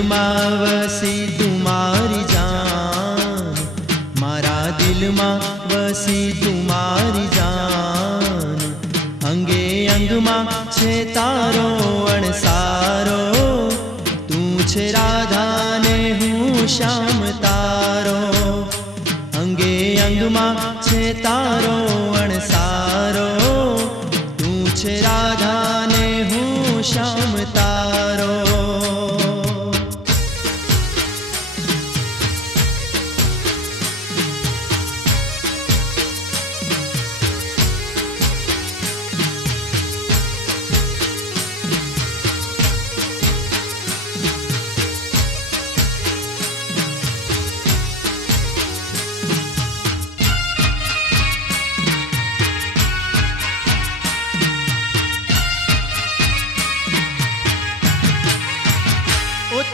દિલમાં વસી તું મારી જાન મારા દિલમાં વસી તું મારી જાન અંગે અંગમાં છે તારો અણસારો તું છે રાધાને હું શ્યામ તારો અંગે અંગમાં છે તારો અણસારો તું છે રાધાને હું શ્યામ તારો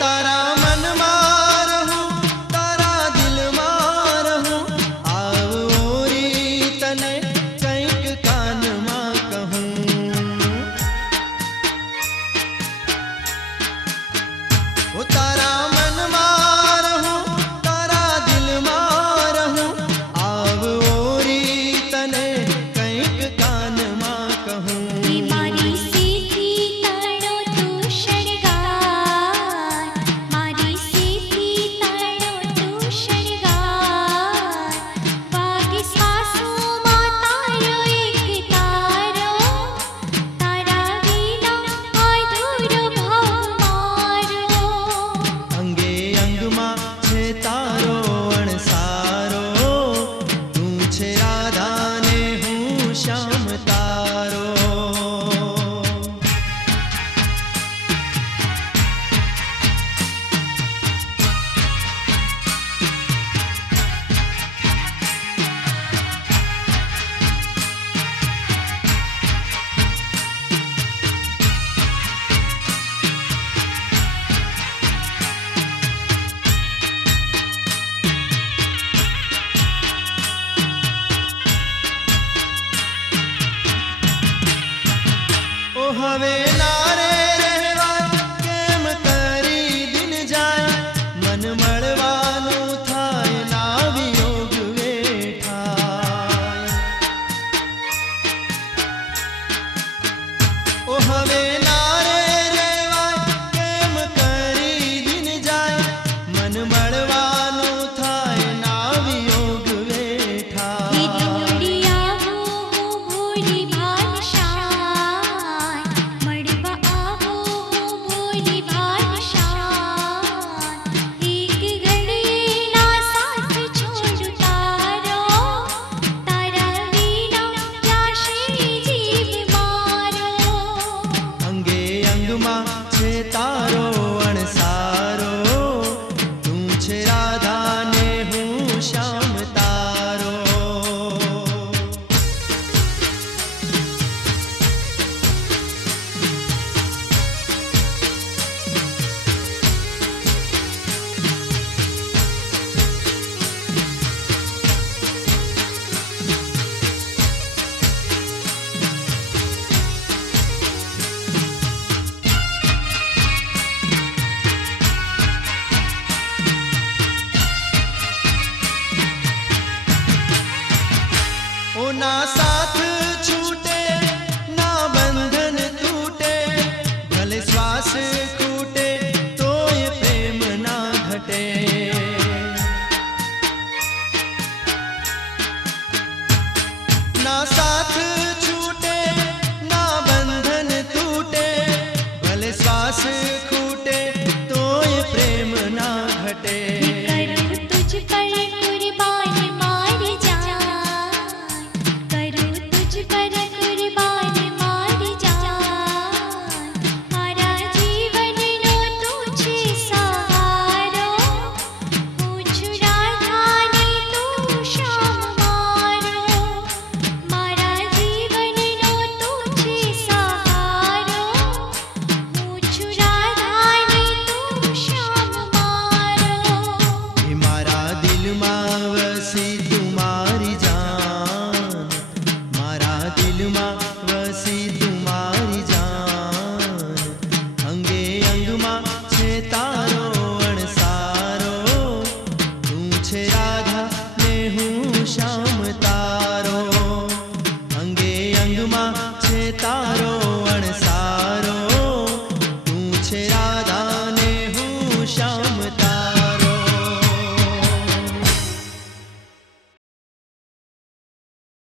তারা vez. ना सा